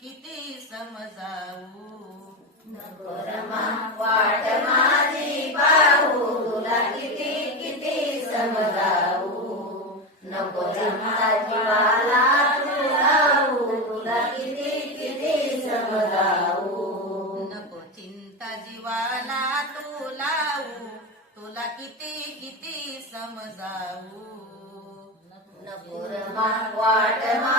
किती समजावू? नको रमा वाट माझी पाहू. तुला किती किती नको जीवाला तुला किती किती नको चिंता जीवाला तुला किती किती समजावू? नको रमा वाट मा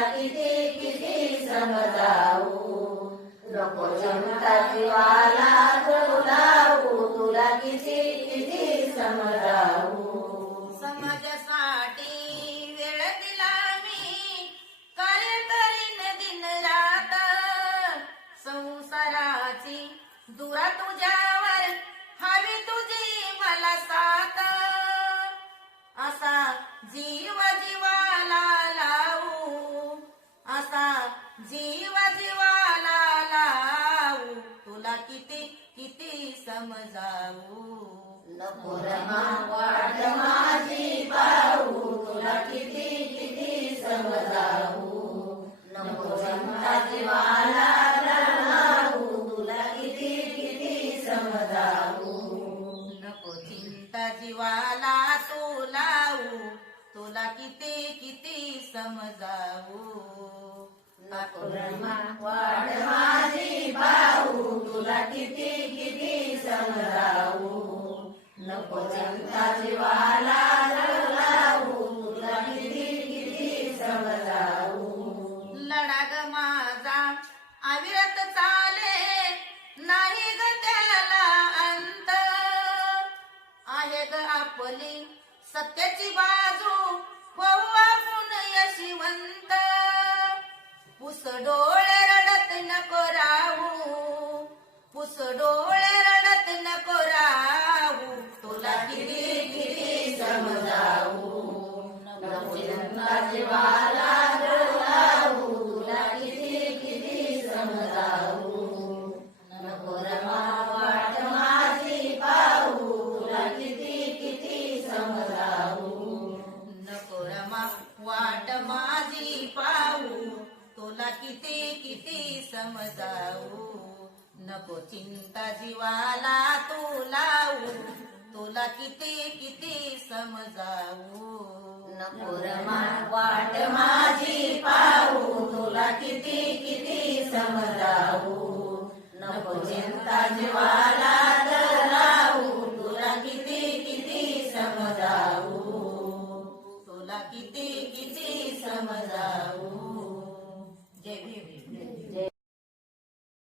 किती किती समजाऊ नको जमता जीवाला तुलावू तुला किती किती समजाऊ समाजासाठी वेळ दिला मी. कार्य करीन दिन रात. संसाराची दुरा तुझ्यावर हवी तुझी मला साथ. असा जीव जीव जीव जीवाला लावू. तुला किती किती समजावू? नको वाट माझी पाहू. तुला किती किती समजावू? नको चिंता जीवाला रडावू तुला किती किती समजावू? नको चिंता जीवाला तू लावू. तुला किती किती समजावू? नको माझी भाऊ तुला किती किती समजावू नको चिंता जीवाला रडावू तुला किती किती समजावू लढा ग माझा अविरत चाले नाही ग त्याला अंत आहे ग आपली सत्याची बाजू. माझी पाहू. तुला किती किती समजावू? नको चिंता जीवाला तू लावू. तुला किती किती समजावू? नको रमा वाट माझी पाहू. किती किती समजावू? जय भीम.